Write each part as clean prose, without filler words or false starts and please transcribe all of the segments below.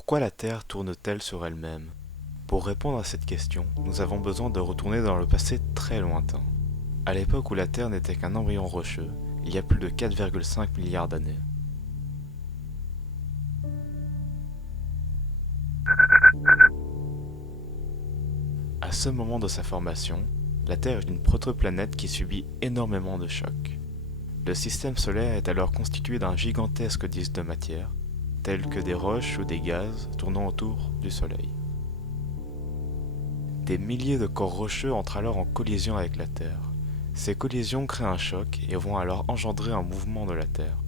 Pourquoi la Terre tourne-t-elle sur elle-même? Pour répondre à cette question, nous avons besoin de retourner dans le passé très lointain. À l'époque où la Terre n'était qu'un embryon rocheux, il y a plus de 4,5 milliards d'années. À ce moment de sa formation, la Terre est une protoplanète qui subit énormément de chocs. Le système solaire est alors constitué d'un gigantesque disque de matière, tels que des roches ou des gaz tournant autour du Soleil. Des milliers de corps rocheux entrent alors en collision avec la Terre. Ces collisions créent un choc et vont alors engendrer un mouvement de la Terre.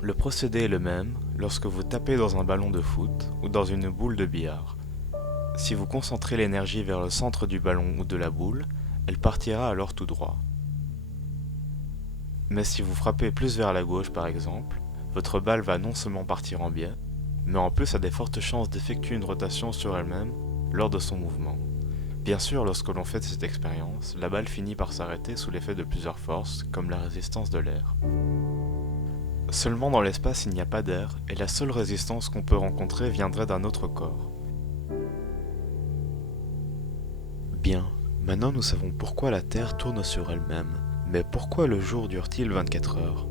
Le procédé est le même lorsque vous tapez dans un ballon de foot ou dans une boule de billard. Si vous concentrez l'énergie vers le centre du ballon ou de la boule, elle partira alors tout droit. Mais si vous frappez plus vers la gauche par exemple, votre balle va non seulement partir en biais, mais en plus a des fortes chances d'effectuer une rotation sur elle-même lors de son mouvement. Bien sûr, lorsque l'on fait cette expérience, la balle finit par s'arrêter sous l'effet de plusieurs forces, comme la résistance de l'air. Seulement dans l'espace il n'y a pas d'air, et la seule résistance qu'on peut rencontrer viendrait d'un autre corps. Bien, maintenant nous savons pourquoi la Terre tourne sur elle-même, mais pourquoi le jour dure-t-il 24 heures?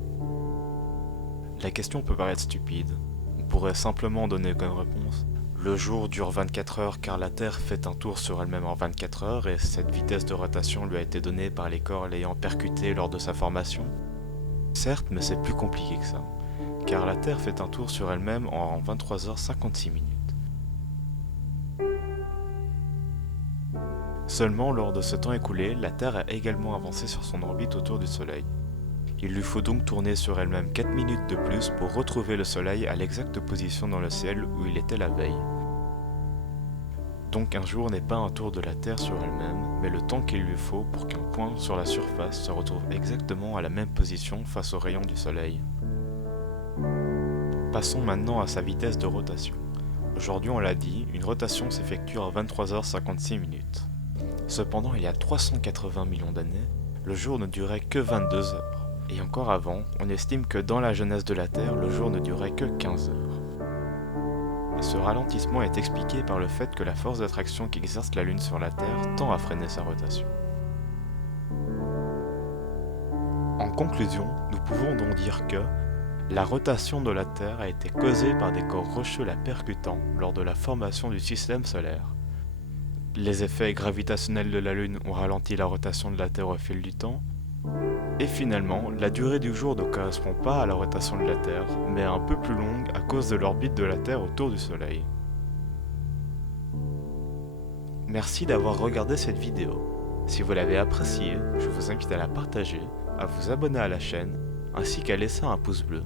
La question peut paraître stupide. On pourrait simplement donner comme réponse: le jour dure 24 heures car la Terre fait un tour sur elle-même en 24 heures et cette vitesse de rotation lui a été donnée par les corps l'ayant percuté lors de sa formation. Certes, mais c'est plus compliqué que ça, car la Terre fait un tour sur elle-même en 23h56 minutes. Seulement, lors de ce temps écoulé, la Terre a également avancé sur son orbite autour du Soleil. Il lui faut donc tourner sur elle-même 4 minutes de plus pour retrouver le Soleil à l'exacte position dans le ciel où il était la veille. Donc un jour n'est pas un tour de la Terre sur elle-même, mais le temps qu'il lui faut pour qu'un point sur la surface se retrouve exactement à la même position face aux rayons du Soleil. Passons maintenant à sa vitesse de rotation. Aujourd'hui, on l'a dit, une rotation s'effectue en 23h56 minutes. Cependant, il y a 380 millions d'années, le jour ne durait que 22 heures. Et encore avant, on estime que dans la jeunesse de la Terre, le jour ne durait que 15 heures. Ce ralentissement est expliqué par le fait que la force d'attraction qu'exerce la Lune sur la Terre tend à freiner sa rotation. En conclusion, nous pouvons donc dire que la rotation de la Terre a été causée par des corps rocheux la percutant lors de la formation du système solaire. Les effets gravitationnels de la Lune ont ralenti la rotation de la Terre au fil du temps. Et finalement, la durée du jour ne correspond pas à la rotation de la Terre, mais est un peu plus longue à cause de l'orbite de la Terre autour du Soleil. Merci d'avoir regardé cette vidéo. Si vous l'avez appréciée, je vous invite à la partager, à vous abonner à la chaîne, ainsi qu'à laisser un pouce bleu.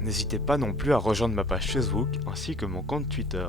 N'hésitez pas non plus à rejoindre ma page Facebook ainsi que mon compte Twitter.